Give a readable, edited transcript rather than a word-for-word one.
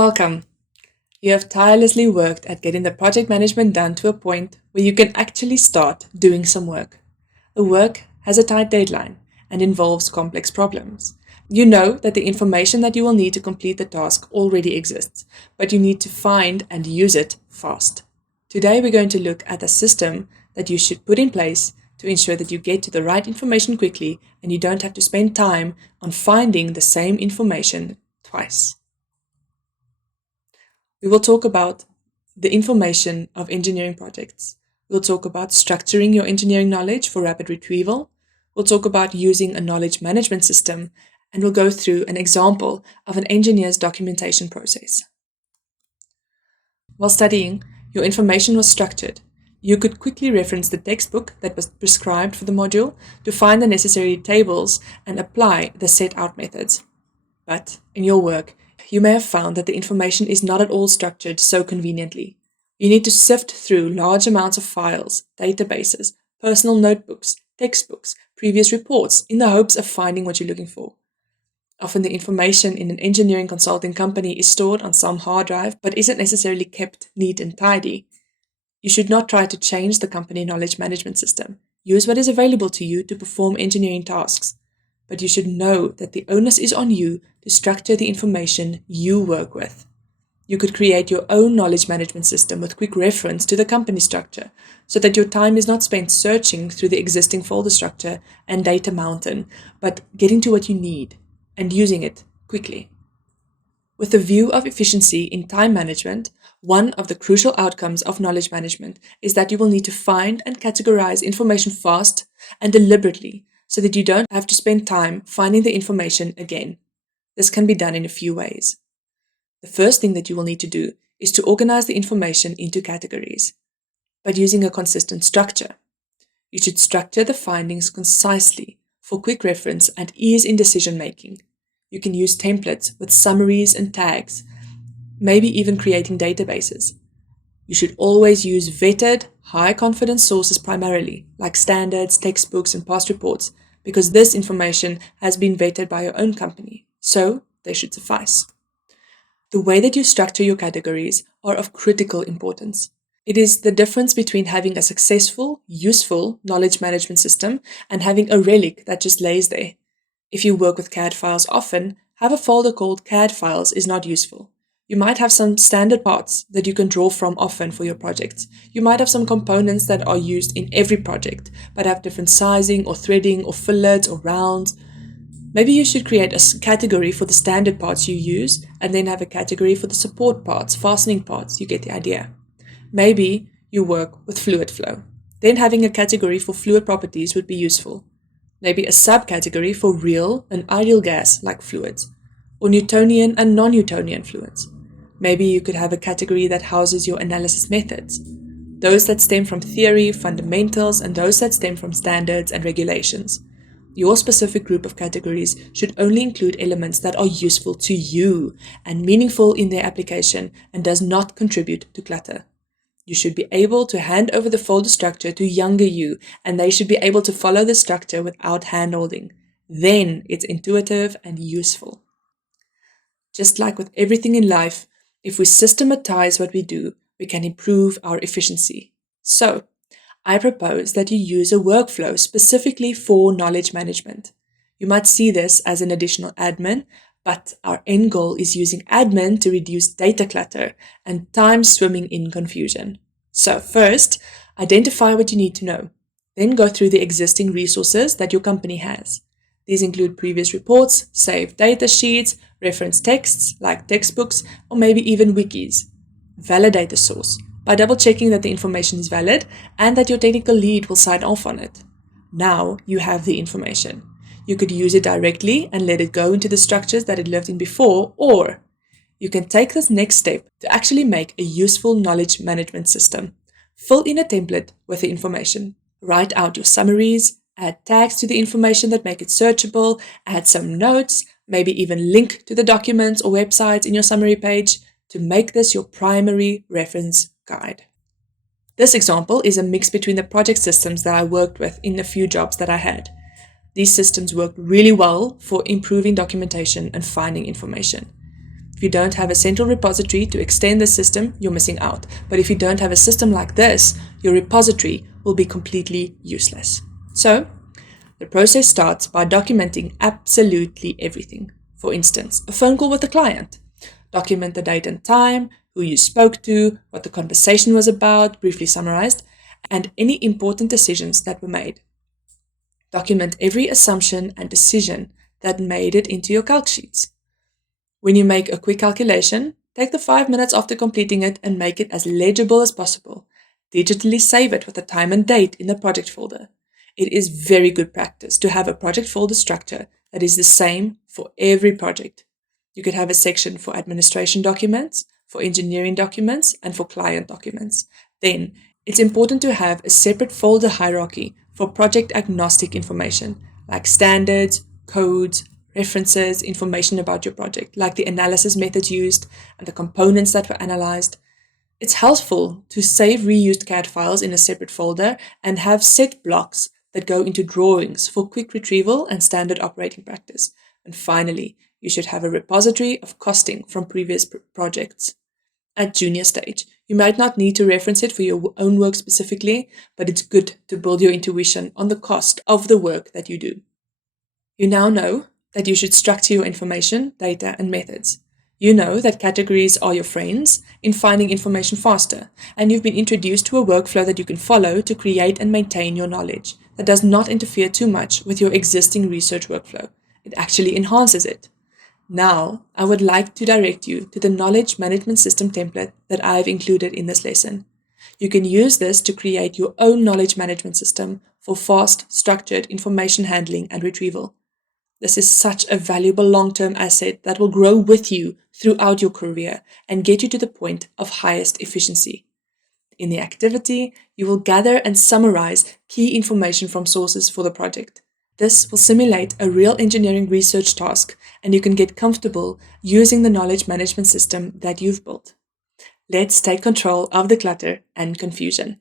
Welcome. You have tirelessly worked at getting the project management done to a point where you can actually start doing some work. The work has a tight deadline and involves complex problems. You know that the information that you will need to complete the task already exists, but you need to find and use it fast. Today we're going to look at a system that you should put in place to ensure that you get to the right information quickly and you don't have to spend time on finding the same information twice. We will talk about the information of engineering projects. We'll talk about structuring your engineering knowledge for rapid retrieval. We'll talk about using a knowledge management system, and we'll go through an example of an engineer's documentation process. While studying, your information was structured. You could quickly reference the textbook that was prescribed for the module to find the necessary tables and apply the set out methods. But in your work, you may have found that the information is not at all structured so conveniently. You need to sift through large amounts of files, databases, personal notebooks, textbooks, previous reports in the hopes of finding what you're looking for. Often the information in an engineering consulting company is stored on some hard drive but isn't necessarily kept neat and tidy. You should not try to change the company knowledge management system. Use what is available to you to perform engineering tasks. But you should know that the onus is on you to structure the information you work with. You could create your own knowledge management system with quick reference to the company structure, so that your time is not spent searching through the existing folder structure and data mountain, but getting to what you need and using it quickly. With the view of efficiency in time management, one of the crucial outcomes of knowledge management is that you will need to find and categorize information fast and deliberately, so that you don't have to spend time finding the information again. This can be done in a few ways. The first thing that you will need to do is to organize the information into categories, but using a consistent structure. You should structure the findings concisely for quick reference and ease in decision making. You can use templates with summaries and tags, maybe even creating databases. You should always use vetted, high-confidence sources primarily, like standards, textbooks, and past reports, because this information has been vetted by your own company, so they should suffice. The way that you structure your categories are of critical importance. It is the difference between having a successful, useful knowledge management system and having a relic that just lays there. If you work with CAD files often, have a folder called CAD files is not useful. You might have some standard parts that you can draw from often for your projects. You might have some components that are used in every project, but have different sizing or threading or fillets or rounds. Maybe you should create a category for the standard parts you use and then have a category for the support parts, fastening parts. You get the idea. Maybe you work with fluid flow. Then having a category for fluid properties would be useful. Maybe a subcategory for real and ideal gas like fluids, or Newtonian and non-Newtonian fluids. Maybe you could have a category that houses your analysis methods, those that stem from theory, fundamentals, and those that stem from standards and regulations. Your specific group of categories should only include elements that are useful to you and meaningful in their application and does not contribute to clutter. You should be able to hand over the folder structure to younger you, and they should be able to follow the structure without hand-holding. Then it's intuitive and useful. Just like with everything in life, if we systematize what we do, we can improve our efficiency. So, I propose that you use a workflow specifically for knowledge management. You might see this as an additional admin, but our end goal is using admin to reduce data clutter and time swimming in confusion. So first, identify what you need to know. Then go through the existing resources that your company has. These include previous reports, saved data sheets, reference texts like textbooks, or maybe even wikis. Validate the source by double-checking that the information is valid and that your technical lead will sign off on it. Now you have the information. You could use it directly and let it go into the structures that it lived in before, or you can take this next step to actually make a useful knowledge management system. Fill in a template with the information. Write out your summaries, add tags to the information that make it searchable, add some notes, maybe even link to the documents or websites in your summary page to make this your primary reference guide. This example is a mix between the project systems that I worked with in a few jobs that I had. These systems worked really well for improving documentation and finding information. If you don't have a central repository to extend the system, you're missing out. But if you don't have a system like this, your repository will be completely useless. So, the process starts by documenting absolutely everything. For instance, a phone call with a client. Document the date and time, who you spoke to, what the conversation was about, briefly summarized, and any important decisions that were made. Document every assumption and decision that made it into your calc sheets. When you make a quick calculation, take the 5 minutes after completing it and make it as legible as possible. Digitally save it with the time and date in the project folder. It is very good practice to have a project folder structure that is the same for every project. You could have a section for administration documents, for engineering documents, and for client documents. Then, it's important to have a separate folder hierarchy for project-agnostic information, like standards, codes, references, information about your project, like the analysis methods used and the components that were analyzed. It's helpful to save reused CAD files in a separate folder and have set blocks that go into drawings for quick retrieval and standard operating practice. And finally, you should have a repository of costing from previous projects. At junior stage, you might not need to reference it for your own work specifically, but it's good to build your intuition on the cost of the work that you do. You now know that you should structure your information, data, and methods. You know that categories are your friends in finding information faster, and you've been introduced to a workflow that you can follow to create and maintain your knowledge that does not interfere too much with your existing research workflow. It actually enhances it. Now, I would like to direct you to the knowledge management system template that I've included in this lesson. You can use this to create your own knowledge management system for fast, structured information handling and retrieval. This is such a valuable long-term asset that will grow with you throughout your career and get you to the point of highest efficiency. In the activity, you will gather and summarize key information from sources for the project. This will simulate a real engineering research task, and you can get comfortable using the knowledge management system that you've built. Let's take control of the clutter and confusion.